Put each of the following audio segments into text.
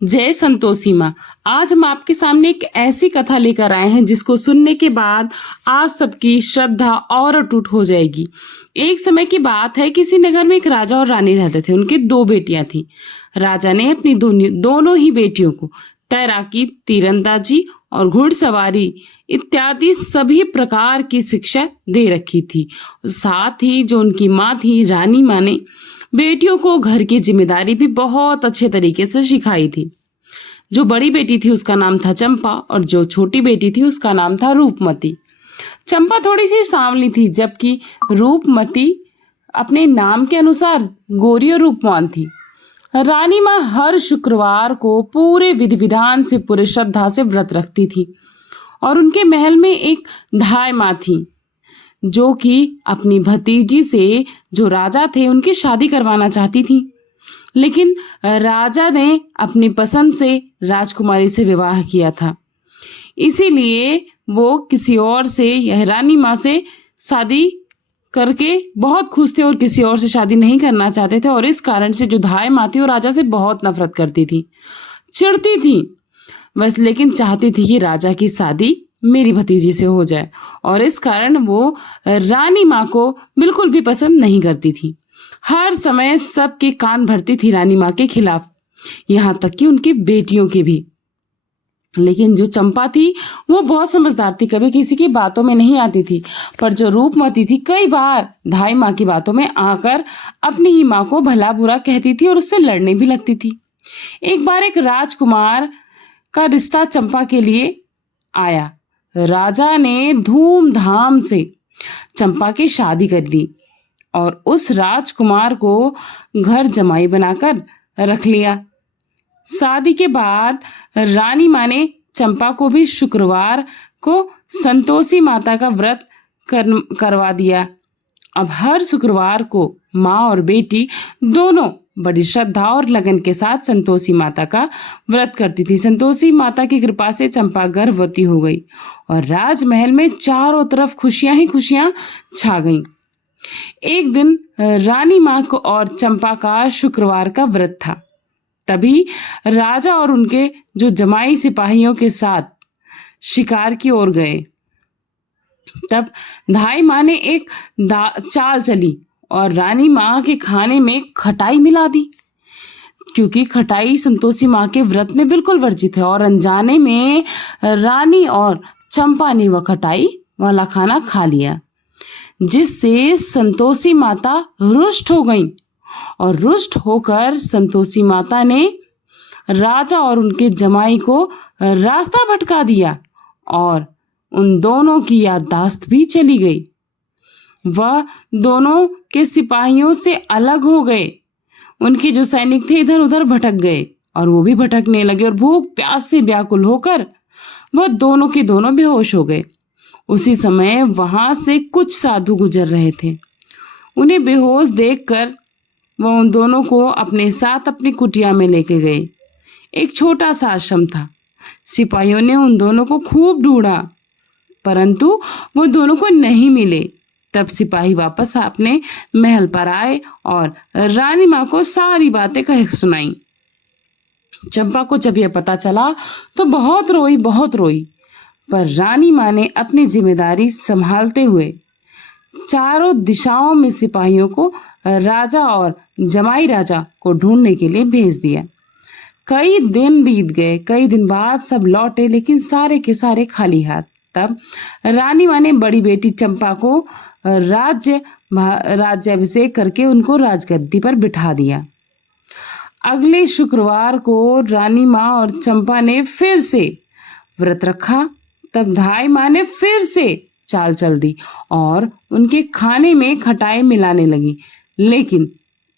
जय संतोषी माँ। आज हम आपके सामने एक ऐसी कथा लेकर आए हैं जिसको सुनने के बाद आप सबकी श्रद्धा और अटूट हो जाएगी। एक समय की बात है, किसी नगर में एक राजा और रानी रहते थे। उनके दो बेटियां थीं। राजा ने अपनी दोनों ही बेटियों को तैराकी, तीरंदाजी और घुड़सवारी इत्यादि सभी प्रकार की शिक्षा दे रखी थी। साथ ही जो उनकी माँ थी, रानी माँ ने बेटियों को घर की जिम्मेदारी भी बहुत अच्छे तरीके से सिखाई थी। जो बड़ी बेटी थी उसका नाम था चंपा और जो छोटी बेटी थी उसका नाम था रूपमती। चंपा थोड़ी सी सांवली थी, जबकि रूपमती अपने नाम के अनुसार गोरी और रूपवान थी। रानी माँ हर शुक्रवार को पूरे विधि विधान से, पूरे श्रद्धा से व्रत रखती थी और उनके महल में एक धाय माँ थी जो कि अपनी भतीजी से, जो राजा थे, उनकी शादी करवाना चाहती थी। लेकिन राजा ने अपनी पसंद से राजकुमारी से विवाह किया था। इसीलिए वो किसी और से, यह रानी माँ से शादी करके बहुत खुश थे और किसी और से शादी नहीं करना चाहते थे। और इस कारण से जो धाय माँ थी वो राजा से बहुत नफरत करती थी, चिढ़ती थी बस, लेकिन चाहती थी कि राजा की शादी मेरी भतीजी से हो जाए। और इस कारण वो रानी माँ को बिल्कुल भी पसंद नहीं करती थी। हर समय सबके कान भरती थी रानी माँ के खिलाफ, यहाँ तक कि उनकी बेटियों के भी। लेकिन जो चंपा थी वो बहुत समझदार थी, कभी किसी की बातों में नहीं आती थी। पर जो रूपमती थी कई बार धाई माँ की बातों में आकर अपनी ही माँ को भला बुरा कहती थी और उससे लड़ने भी लगती थी। एक बार एक राजकुमार का रिश्ता चंपा के लिए आया। राजा ने धूमधाम से चंपा की शादी कर दी और उस राजकुमार को घर जमाई बनाकर रख लिया। शादी के बाद रानी माँ ने चंपा को भी शुक्रवार को संतोषी माता का व्रत करवा दिया। अब हर शुक्रवार को माँ और बेटी दोनों बड़ी श्रद्धा और लगन के साथ संतोषी माता का व्रत करती थी। संतोषी माता की कृपा से चंपा गर्भवती हो गई और राजमहल में चारों तरफ खुशियां ही खुशियां छा गईं। एक दिन रानी माँ को और चंपा का शुक्रवार का व्रत था। तभी राजा और उनके जो जमाई सिपाहियों के साथ शिकार की ओर गए। तब धाई माँ ने एक चाल चली और रानी माँ के खाने में खटाई मिला दी, क्योंकि खटाई संतोषी माँ के व्रत में बिल्कुल वर्जित है। और अनजाने में रानी और चंपा ने वह खटाई वाला खाना खा लिया, जिससे संतोषी माता रुष्ट हो गई। और रुष्ट होकर संतोषी माता ने राजा और उनके जमाई को रास्ता भटका दिया और उन दोनों की याददाश्त भी चली गई। वह दोनों के सिपाहियों से अलग हो गए। उनके जो सैनिक थे इधर उधर भटक गए और वो भी भटकने लगे और भूख प्यास से व्याकुल होकर वह दोनों के दोनों बेहोश हो गए। उसी समय वहां से कुछ साधु गुजर रहे थे। उन्हें बेहोश देखकर वह उन दोनों को अपने साथ अपनी कुटिया में लेके गए। एक छोटा सा आश्रम था। सिपाहियों ने उन दोनों को खूब ढूंढा, परंतु वो दोनों को नहीं मिले। तब सिपाही वापस अपने महल पर आए और रानी माँ को सारी बातें कह सुनाई। चंपा को जब यह पता चला तो बहुत रोई। पर रानी माँ ने अपनी जिम्मेदारी संभालते हुए चारों दिशाओं में सिपाहियों को राजा और जमाई राजा को ढूंढने के लिए भेज दिया। कई दिन बीत गए। कई दिन बाद सब लौटे, लेकिन सारे के सारे खाली हाथ। तब रानी माँ ने बड़ी बेटी चंपा को राज्याभिषेक करके उनको राजगद्दी पर बिठा दिया। अगले शुक्रवार को रानी माँ और चंपा ने फिर से व्रत रखा। तब धाई माँ ने फिर से चाल चल दी और उनके खाने में खटाई मिलाने लगी। लेकिन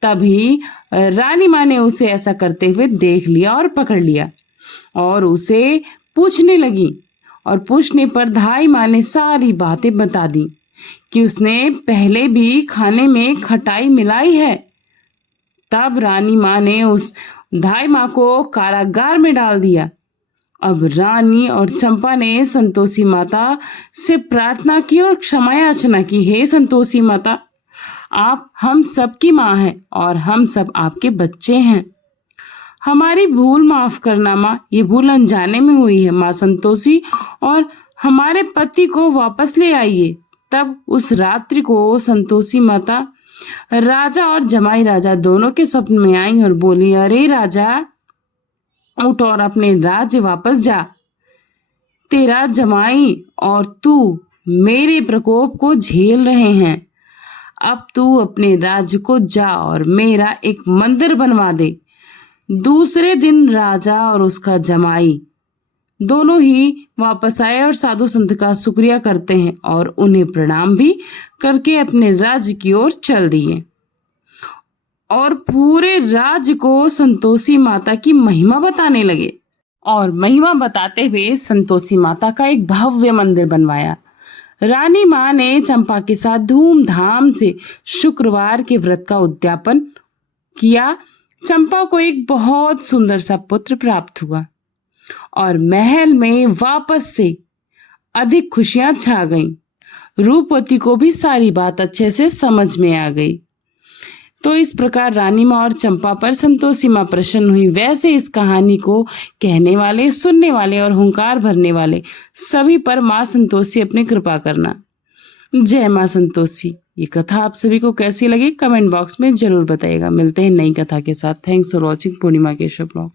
तभी रानी माँ ने उसे ऐसा करते हुए देख लिया और पकड़ लिया और उसे पूछने लगी। और पूछने पर धाई माँ ने सारी बातें बता दी कि उसने पहले भी खाने में खटाई मिलाई है। तब रानी माँ ने उस धाई माँ को कारागार में डाल दिया। अब रानी और चंपा ने संतोषी माता से प्रार्थना की और क्षमा याचना की। हे संतोषी माता, आप हम सबकी माँ हैं और हम सब आपके बच्चे हैं। हमारी भूल माफ करना माँ, ये भूल अनजाने में हुई है माँ संतोषी, और हमारे पति को वापस ले आइए। तब उस रात्रि को संतोषी माता राजा और जमाई राजा दोनों के स्वप्न में आई और बोली, अरे राजा, उठ और अपने राज्य वापस जा। तेरा जमाई और तू मेरे प्रकोप को झेल रहे हैं। अब तू अपने राज्य को जा और मेरा एक मंदिर बनवा दे। दूसरे दिन राजा और उसका जमाई दोनों ही वापस आए और साधु संत का शुक्रिया करते हैं और उन्हें प्रणाम भी करके अपने राज्य की ओर चल दिए और पूरे राज्य को संतोषी माता की महिमा बताने लगे। और महिमा बताते हुए संतोषी माता का एक भव्य मंदिर बनवाया। रानी माँ ने चंपा के साथ धूमधाम से शुक्रवार के व्रत का उद्यापन किया। चंपा को एक बहुत सुंदर सा पुत्र प्राप्त हुआ और महल में वापस से अधिक खुशियां छा गईं। रूपवती को भी सारी बात अच्छे से समझ में आ गई। तो इस प्रकार रानी माँ और चंपा पर संतोषी माँ प्रसन्न हुई। वैसे इस कहानी को कहने वाले, सुनने वाले और हुंकार भरने वाले सभी पर माँ संतोषी अपनी कृपा करना। जय माँ संतोषी। ये कथा आप सभी को कैसी लगी कमेंट बॉक्स में जरूर बताइएगा। मिलते हैं नई कथा के साथ। Thanks for watching Purnima Keshav blog.